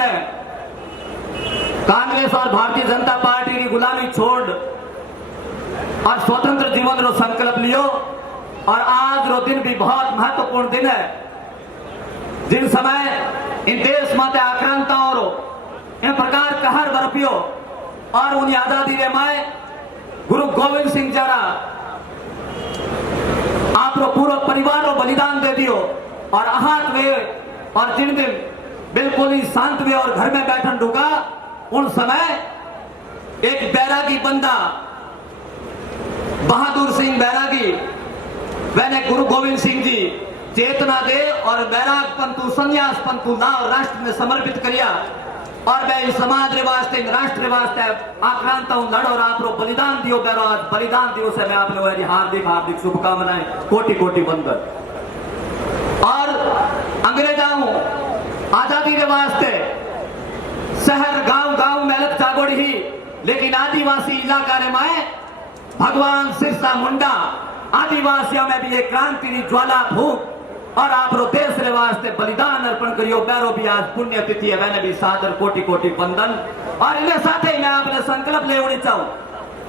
आपने कांग्रेस और भारतीय जनता पार्टी की गुलामी छोड़ और स्वतंत्र जीवन रो संकल्प लियो। और आज रो दिन भी बहुत महत्वपूर्ण दिन है, जिन समय इन देश माते आक्रांताओं रो इन प्रकार कहर बरपियो और उन आजादी रे माए गुरु गोविंद सिंह जरा आप रो पूरा परिवार रो बलिदान दे दियो। और आहत वे और जिन दिन बिल्कुल ही शांत वे और घर में बैठन ढूंगा, उन समय एक बैरागी बंदा बहादुर सिंह बैरागी मैंने गुरु गोविंद सिंह जी चेतना दे और बैराग पंतु संन्यास पंतु लाव राष्ट्र में समर्पित करिया। और मैं इस समाज रे वास्ते राष्ट्र रे वास्ते आक्रांता हूं लड़ो और आप बलिदान दियो। बैरो आज बलिदान दिवस है, मैं आप लोगों की हार्दिक हार्दिक शुभकामनाएं कोटि कोटि बंदर। और अंग्रेजाओं आजादी रे वास्ते शहर गांव गांव में अलग जागोड़ी ही, लेकिन आदिवासी इलाका रे माए भगवान सिरसा मुंडा आदिवासियों में भी एक क्रांति की ज्वाला फूक और आप रो देश रे वास्ते बलिदान अर्पण करियो। बैरो भी आज पुण्य तिथि है, मैंने भी सादर कोटि कोटि बंदन। और इन्हें साथे मैं आपने संकल्प ले उड़ी चाहूं।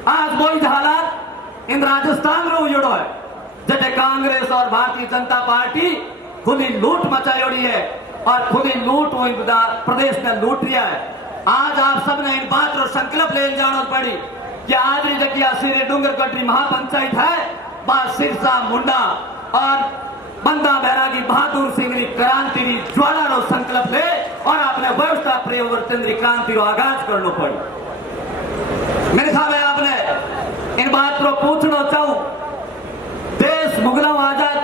आज वही हालात इन राजस्थान रो जुड़ो है, जटे कांग्रेस और भारतीय जनता पार्टी खुली लूट मचाई है और खुली लूट प्रदेश में लूट रिया है। आज आप सबने इन बात रो संकल्प ले जाना पड़ी कि आज जगह सिरे डूंगर कटरी महापंचायत है, बात सिरसा मुंडा और बंदा बैरागी बहादुर सिंह की क्रांति की ज्वाला रो संकल्प ले और आपने व्यवस्था परिवर्तन की क्रांति रो आगाज करना पड़ी। मेरे साहब आपने इन बात को पूछना चाहूं, देश मुगलों आजाद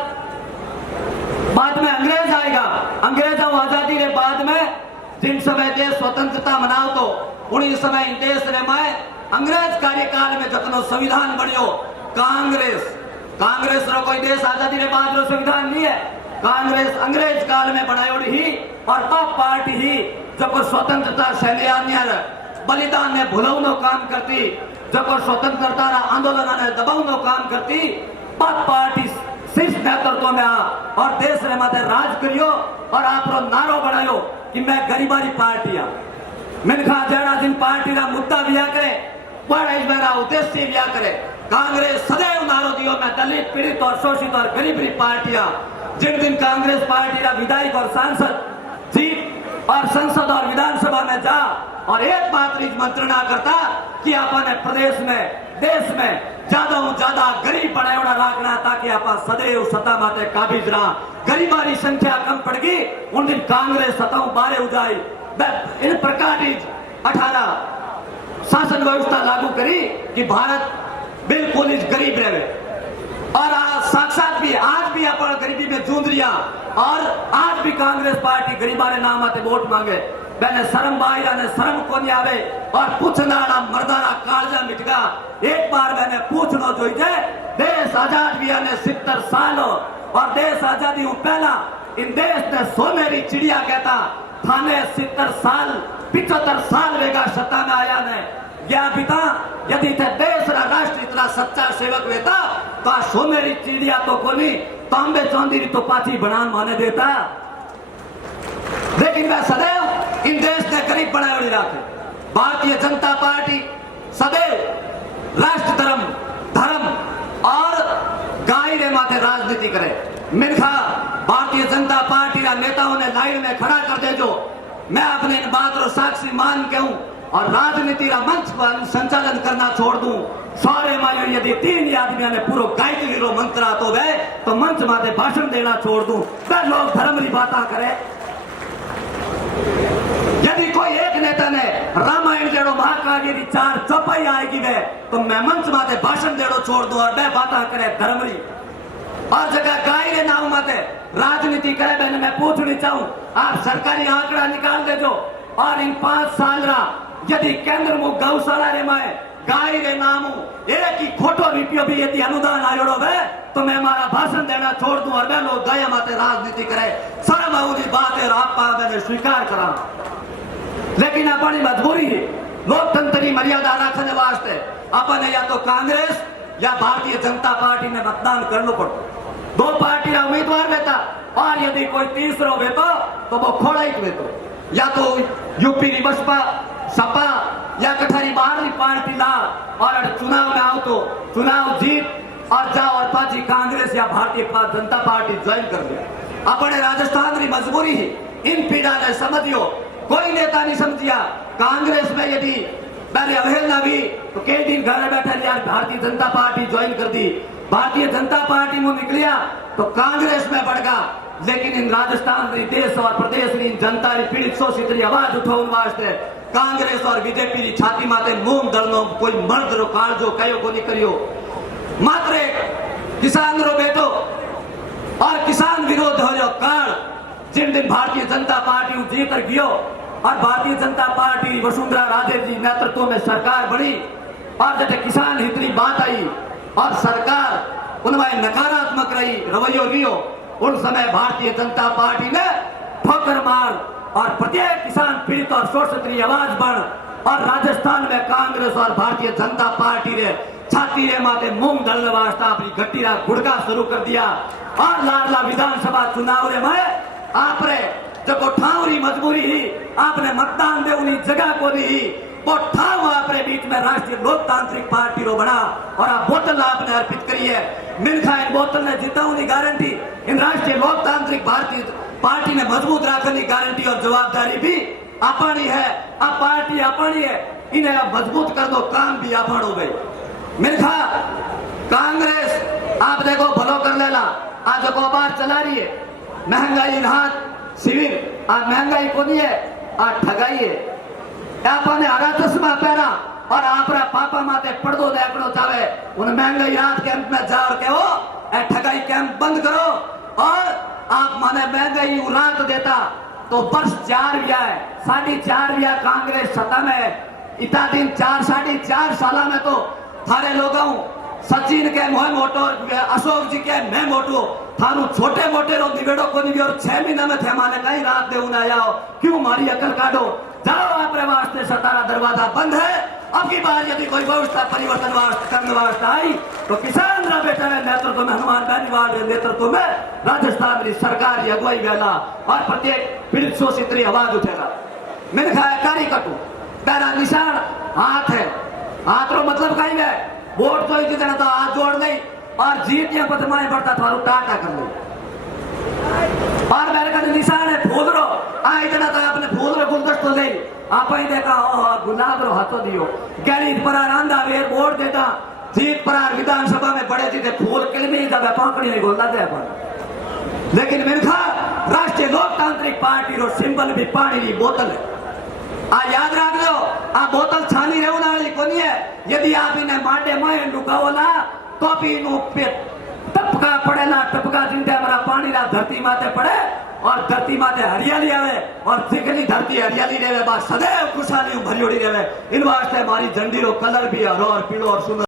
बाद में अंग्रेज आएगा, अंग्रेजों आजादी के बाद में जिन समय देश स्वतंत्रता मनाओ तो उन्हीं समय इन देश रे में अंग्रेज कार्यकाल में जतनो संविधान बनियो कांग्रेस रो कोई देश आजादी के बाद रो संविधान नहीं है। कांग्रेस अंग्रेज काल में बनायोड़ी ही और तब पार्टी ही जब स्वतंत्रता सेनानियां बलिदान ने भुलाउनो काम करती, जब स्वतंत्रता आंदोलन ने दबाउनो काम करती, तब पार्टी शीर्ष नेतृत्व में आ और देश रे माथे राज करियो। और आप रो नारो बनायो कि मैं गरीबारी पार्टी आ। मैंने कहा जरा जिन पार्टी का मुद्दा बिया करे बड़ा इस मेरा उद्देश्य बिया करे। कांग्रेस सदैव नारो दियो मैं दलित पीड़ित और शोषित और गरीबी पार्टियां। जिन दिन कांग्रेस पार्टी का विधायक और सांसद जीत और संसद और विधानसभा में जा और एक बात मंत्रणा करता कि अपने प्रदेश में देश में ज्यादा गरीब बनायोड़ा रखना ताकि आप सदैव सत्ता माते काबिज रहा। गरीबारी संख्या कम पड़गी उन दिन कांग्रेस सत्ताओं बारे उजाई। इन प्रकार 18 शासन व्यवस्था लागू करी कि भारत बिल्कुल इस गरीब रहे। और आज साक्षात भी आज भी अपन गरीबी में जूझ रिया और आज भी कांग्रेस पार्टी गरीबारे नाम आते वोट मांगे। मैंने शर्म बाईरा ने शर्म को नहीं आवे और पूछना मर्दाना कालजा मिटगा। एक बार मैंने पूछना जो देश आजाद भी ने 70 साल और देश आजादी पहला इन देश ने सोनेरी चिड़िया कहता थाने 70 साल 75 साल वेगा सत्ता में आया ने क्या पिता यदि थे देश राष्ट्र इतना सच्चा सेवक वेता तो सोनेरी चिड़िया तो कोनी तांबे चांदी तो पाची बनान माने देता। लेकिन वह सदैव इन देश ने गरीब बनाए रखे। भारतीय जनता पार्टी सदैव राष्ट्र धर्म और गाय रे माथे राजनीति करे। मिनखा भारतीय जनता पार्टी का नेताओं ने लाइन में खड़ा कर दे जो मैं अपने इन बात को साक्षी मान के हूं और राजनीति का मंच पर संचालन करना छोड़ दूं। सारे मायो यदि 3 आदमियों ने पूरा गायत्री रो मंत्र आतो वे तो मंच माथे भाषण देना छोड़ दूं। वह लोग धर्म की बात करे। यदि कोई एक नेता ने रामायण जेड़ो महाकाव्य की 4 चौपाई आएगी वे तो मैं मंच माथे भाषण देड़ो छोड़ दूं और वह बात करे धर्म की। और जगह गाय के नाम माते राजनीति करे मैंने मैं पूछनी चाहूं आप सरकारी आंकड़ा निकाल दे जो और इन 5 साल रहा यदि केंद्र मु गौशाला रे माए गाय रे नाम एक ही खोटो रुपयो भी यदि अनुदान आयोड़ो वे तो मैं हमारा भाषण देना छोड़ दूं और मैं लोग गाय माते राजनीति करे। शर्म आउनी बात है आप मैंने स्वीकार करा। लेकिन अपनी मजबूरी है लोकतंत्र की मर्यादा रखने वास्ते अपन या तो कांग्रेस या भारतीय जनता पार्टी में मतदान करना पड़ता। 2 पार्टी का उम्मीदवार रहता और यदि कोई तीसरो वेतो तो वो खोड़ा ही वेतो। या तो यूपी री बसपा सपा या कठारी बाहर री पार्टी ला और चुनाव में आओ तो चुनाव जीत और जाओ और पाची कांग्रेस या भारतीय जनता पार्टी ज्वाइन कर लिया। अपने राजस्थान की मजबूरी ही इन पीड़ा ने समझियो। कोई नेता नहीं समझिया कांग्रेस में यदि पहले अवहेलना भी तो कई दिन घर बैठे यार भारतीय जनता पार्टी ज्वाइन कर दी, भारतीय जनता पार्टी में निकलिया तो कांग्रेस में बढ़ गया। लेकिन इन राजस्थान री देश और प्रदेश री जनता री पीड़ित शोषित री आवाज उठाउन वास्ते कांग्रेस और बीजेपी री छाती माते मूंग दलनो कोई मर्द रो काळजो कयो को नहीं करियो। मात्र एक किसान रो बेटो और किसान विरोध हो जो काल जिन दिन भारतीय जनता पार्टी जीत गयो और भारतीय जनता पार्टी वसुंधरा राजे जी नेतृत्व में सरकार बनी और जब किसान हित की बात आई और सरकार उनमें नकारात्मक रही रवैयो लियो, उन समय भारतीय जनता पार्टी ने ठोकर मार और प्रत्येक किसान पीड़ित और शोषित की आवाज बन और राजस्थान में कांग्रेस और भारतीय जनता पार्टी ने छाती रे माते मूंग दलने वास्ता अपनी गट्टीरा गुड़का शुरू कर दिया। और लाडला विधानसभा चुनाव रे में आपने जो ठावरी मजबूरी ही आपने मतदान दे उन्हीं जगह को दी वो ठाव आपने बीच में राष्ट्रीय लोकतांत्रिक पार्टी रो बना और आप बोतल आपने अर्पित करी है। मिनखा इन बोतल ने जिताऊनी गारंटी इन राष्ट्रीय लोकतांत्रिक भारतीय पार्टी ने मजबूत रखने की गारंटी और जवाबदारी भी अपनी है। अब पार्टी अपनी है, इन्हें अब मजबूत कर दो, काम भी अपन हो गई। मिनखा कांग्रेस आप देखो भलो कर लेला आज को बार चला रही है महंगाई राहत शिविर। आज महंगाई को नहीं है आज ठगाई है। आपने हरा चश्मा पहना और आपरा पापा माते पड़दो देखनो चाहे उन महंगाई राहत कैंप में जाओ के वो ठगाई कैंप बंद करो। और आप माने महंगाई राहत देता तो वर्ष 4 रुपया है 4.5 रुपया कांग्रेस सत्ता में इतना दिन 4-4.5 साल में तो थारे लोगों सचिन के मोह मोटो अशोक जी के मैं मोटो थारू छोटे मोटे रो दिवेड़ो को नहीं और 6 महीने में थे माने कहीं रात दे उना आओ क्यों मारी अकल काटो जाओ आपरे वास्ते सतारा दरवाजा बंद है। अब की बार यदि कोई व्यवस्था परिवर्तन करने वास्ते आई तो किसान रा बेटा ने नेतृत्व में हनुमान बेनीवाल के नेतृत्व में राजस्थान की सरकार की अगुवाई वेला और प्रत्येक पीड़ित शोषित री आवाज उठेगा। मैंने खाया कारी कटू पहला निशान हाथ है। हाथ रो मतलब कहीं है वोट तो जितना तो हाथ जोड़ नहीं और जीत या बदमाई बढ़ता थारू टाटा कर लो। और मेरे का निशान है फूल रो आ इतना तो अपने फूल रो गुलदस्तो ले आप ही देखा गुलाब रो हाथों दियो गरीब पर आंदा वेर वोट देता जीत पर विधानसभा में बड़े जीते फूल किलमी जब पाकड़ी नहीं गोला दे अपन। लेकिन मिर्खा राष्ट्रीय लोकतांत्रिक पार्टी रो सिंबल भी पानी की बोतल है। आ याद रख दो आ बोतल छानी रहने वाली कोनी है। यदि आप इन्हें माटे में डुकाओला तो भी इन्हों पे टपका पड़ेला टपका जिनते हमारा पानी रा धरती माते पड़े और धरती माते हरियाली आवे और जिकनी धरती हरियाली रहे बात सदैव खुशहाली भरी उड़ी रहे। इन वास्ते हमारी झंडी रो कलर भी हरो और पीलो और सुंदर